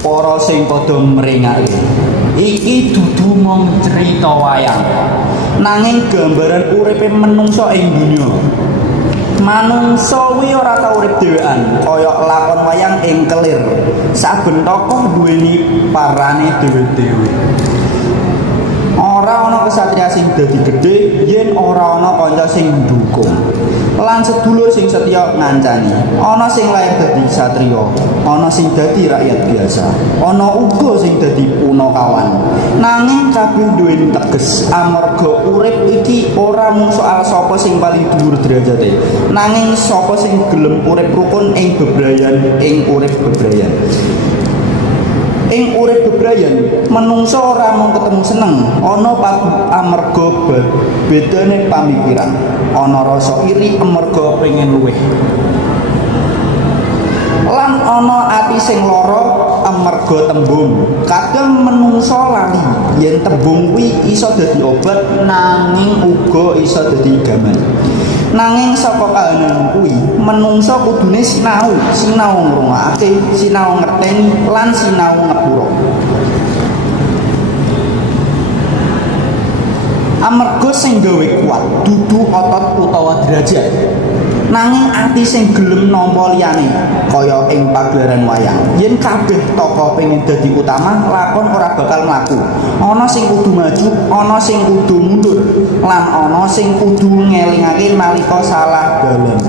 Para sing padha mrengake. Iki dudu mung crita wayang. Nanging gambaran uripe menungsa ing donya. Manungsa kuwi ora tau urip dhewean, kaya lakon wayang ing kelir. Saben tokoh duweni parane dhewe-dhewe. Ora ana kesatria sing dadi gedhe yen ora ana kanca sing ndukung. Lan sedulur sing setya ngancani. Ana sing lair dadi satriya, ana sing dadi rakyat biasa, ana uga sing dadi punakawan. Nanging kabeh duweni teges amarga urip iki ora mung soal sapa sing paling dhuwur derajate, nanging sapa sing gelem urip rukun ing bebrayan ing urip bebrayan. Ing urip bebrayan, menungsa ora mung ketemu seneng, ana amarga bedane pamikiran, ana rasa iri amarga pengen luwih. Lan ana ati sing lara amarga tembung. Kadang menungsa lali yen tembung kuwi iso dadi obat nanging uga iso dadi gaman. Nanging saka kahanan kuwi menungsa kudune sinau ngrungokake, sinau ngerteni lan sinau ngapura. Amarga sing gawe kuat dudu otot utawa derajat. Nanging ati sing gelem nampa liyane kaya ing pagelaran wayang. Yen kabeh tokoh pengen dadi utama, lakon ora bakal mlaku. Ana sing kudu maju, ana sing kudu mundur, lan ana sing kudu ngelingake nalika salah dalan.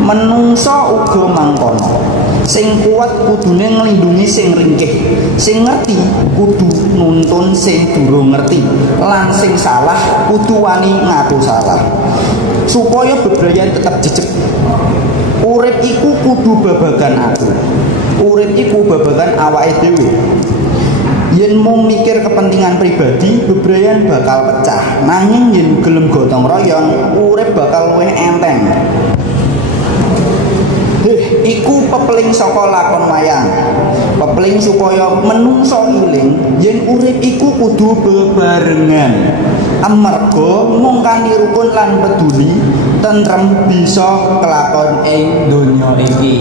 Menungsa uga mangkono. Sing kuat kudune nglindungi sing ringkih, sing ngerti kudu nuntun sing durung ngerti, lan sing salah kudu wani ngaku salah. Supaya bebrayan tetap jejeg. Urip iku kudu babagan aku. Urip iku babagan awake dhewe. Yen mung mikir kepentingan pribadi, bebrayan bakal pecah. Nanging yen gelem gotong royong, urip bakal luwih enteng. Iku pepeling saka lakon wayang. Pepeling supaya menungsa iling yen urip iku kudu bebarengan. Amarga mung kanthi rukun lan peduli, tentrem bisa kelakon ing donya iki.